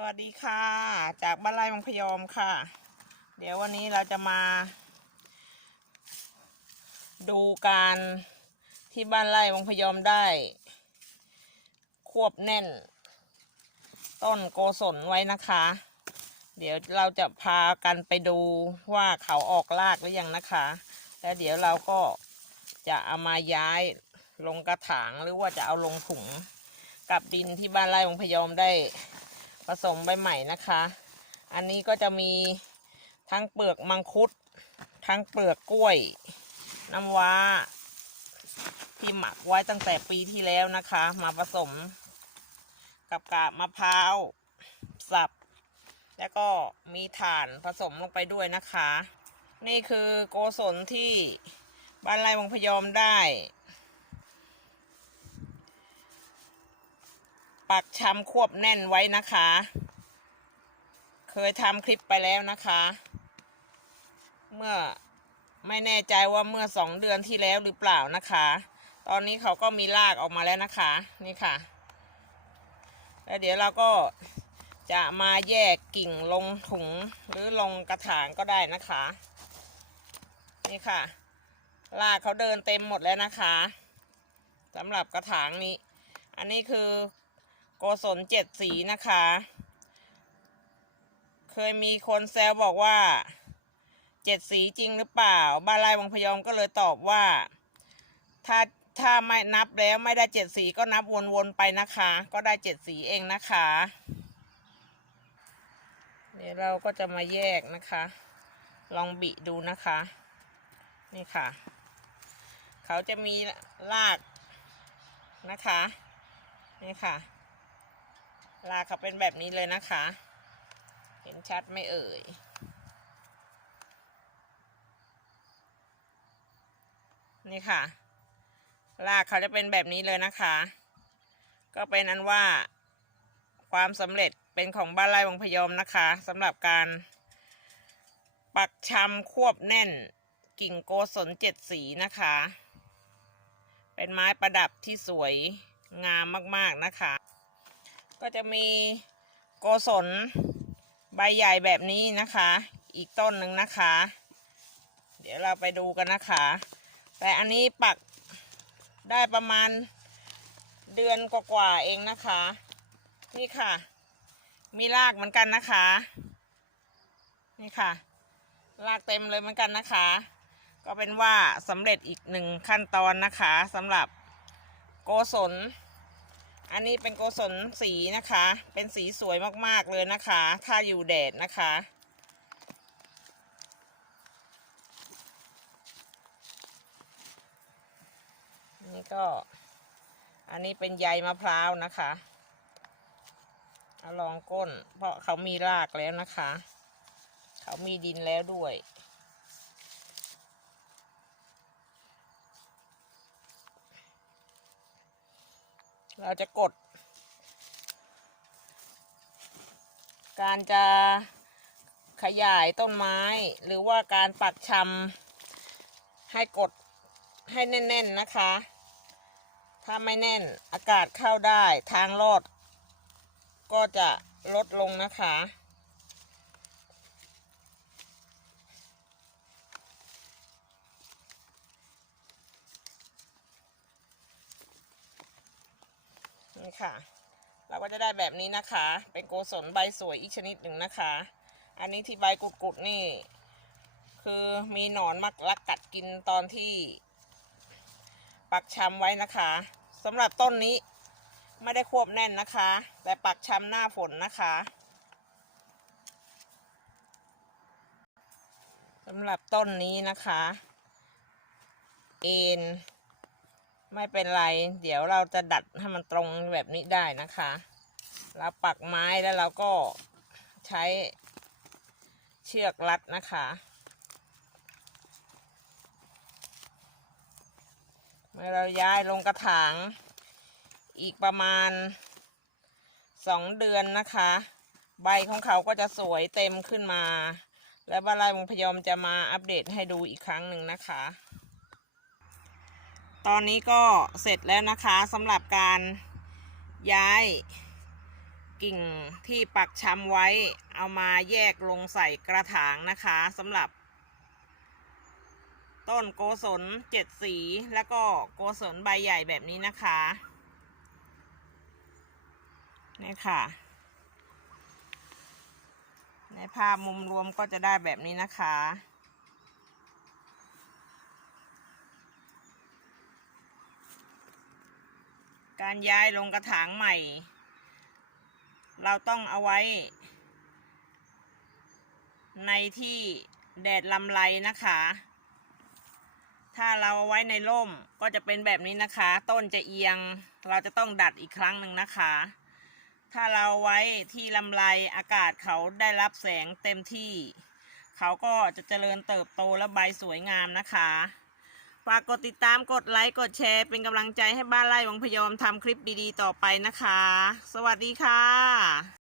สวัสดีค่ะ จากบ้านไร่มังพยอมค่ะ เดี๋ยววันนี้เราจะมา ดูการที่บ้านไร่มังพยอมได้ ควบแน่น ต้นโกศลไว้นะคะ เดี๋ยวเราจะพากันไปดูว่าเขาออกรากหรือยังนะคะ แล้วเดี๋ยวเราก็จะเอามาย้ายลงกระถางหรือว่าจะเอาลงถุงกับดินที่บ้านไร่มังพยอมได้ ผสมใบใหม่นะคะ อันนี้ก็จะมีทั้งเปลือกมังคุด ทั้งเปลือกกล้วย น้ำว้า ที่หมักไว้ตั้งแต่ปีที่แล้วนะคะ มาผสม กับกาบมะพร้าวสับ แล้วก็มีถ่านผสมลงไปด้วยนะคะ นี่คือโกศลที่บ้านไร่วังพยอมได้ ปักชำควบแน่นไว้นะคะ เคยทำคลิปไปแล้วนะคะ เมื่อไม่แน่ใจว่าเมื่อสองเดือนที่แล้วหรือเปล่านะคะ ตอนนี้เขาก็มีรากออกมาแล้วนะคะ นี่ค่ะ แล้วเดี๋ยวเราก็จะมาแยกกิ่งลงถุงหรือลงกระถางก็ได้นะคะ นี่ค่ะรากเขาเดินเต็มหมดแล้วนะคะสำหรับกระถางนี้ อันนี้คือ โกศลเจ็ดสีนะคะ เคยมีคนแซวบอกว่าเจ็ดสีจริงหรือเปล่า บ้านไร่วังพยอมก็เลยตอบว่า ถ้าถ้าไม่นับแล้วไม่ได้เจ็ดสีก็นับวนๆไปนะคะ ก็ได้เจ็ดสีเองนะคะ เดี๋ยวเราก็จะมาแยกนะคะ ลองบิดูนะคะ นี่ค่ะ เขาจะมีรากนะคะ นี่ค่ะ ลากเขาเป็นแบบนี้เลยนะคะ เห็นชัดไม่เอ่ย นี่ค่ะ ลากเขาจะเป็นแบบนี้เลยนะคะ ก็เป็นอันว่าความสำเร็จเป็นของบ้านไร่วังพยอมนะคะสำหรับการ ปักชำควบแน่นกิ่งโกศลเจ็ดสีนะคะ เป็นไม้ประดับที่สวยงามมาก ๆ นะคะ ก็จะมีโกศลใบใหญ่แบบนี้นะคะ อีกต้นหนึ่งนะคะ เดี๋ยวเราไปดูกันนะคะ แต่อันนี้ปักได้ประมาณเดือนกว่าๆเองนะคะ นี่ค่ะ มีรากเหมือนกันนะคะ นี่ค่ะ รากเต็มเลยเหมือนกันนะคะ ก็เป็นว่าสำเร็จอีกหนึ่งขั้นตอนนะคะสำหรับโกศล อันนี้เป็นโกศลสีนะคะ เป็นสีสวยมากๆเลยนะคะ ถ้าอยู่แดดนะคะ นี่ก็ อันนี้เป็นใยมะพร้าวนะคะเอาลองก้น เพราะเขามีรากแล้วนะคะ เขามีดินแล้วด้วย เราจะกด การจะขยายต้นไม้ หรือว่าการปักชำให้กดให้แน่น ๆนะคะ ถ้าไม่แน่นอากาศเข้าได้ทางรอด ก็จะลดลงนะคะ นี่ค่ะ เราก็จะได้แบบนี้นะคะ เป็นโกศลใบสวยอีกชนิดหนึ่งนะคะ อันนี้ที่ใบกุดๆนี่ คือมีหนอนมักลักกัดกินตอนที่ ปักชำไว้นะคะสำหรับต้นนี้ไม่ได้ควบแน่นนะคะ แต่ปักชำหน้าฝนนะคะสำหรับต้นนี้นะคะ เอ็น ไม่เป็นไร เดี๋ยวเราจะดัดให้มันตรงแบบนี้ได้นะคะ เราปักไม้แล้วเราก็ใช้เชือกรัดนะคะ เมื่อเราย้ายลงกระถาง อีกประมาณสองเดือนนะคะ ใบของเขาก็จะสวยเต็มขึ้นมา และบ้านไร่วงพยอมจะมาอัปเดตให้ดูอีกครั้งหนึ่งนะคะ ตอนนี้ก็เสร็จแล้วนะคะสำหรับการย้ายกิ่งที่ปักช้ำไว้ เอามาแยกลงใส่กระถางนะคะสำหรับ ต้นโกศลเจ็ดสี แล้วก็โกศลใบใหญ่แบบนี้นะคะนี่ค่ะ ในภาพมุมรวมก็จะได้แบบนี้นะคะ การย้ายลงกระถางใหม่ เราต้องเอาไว้ ในที่แดดลำไรนะคะ ถ้าเราเอาไว้ในร่มก็จะเป็นแบบนี้นะคะ ต้นจะเอียง เราจะต้องดัดอีกครั้งหนึ่งนะคะ ถ้าเราไว้ที่ลำไรอากาศเขาได้รับแสงเต็มที่ เขาก็จะเจริญเติบโตและใบสวยงามนะคะ ฝากกดติดตามกดไลค์กดแชร์เป็นกำลังใจให้บ้านไร่วังพยอมทำคลิปดีๆ ต่อไปนะคะ สวัสดีค่ะ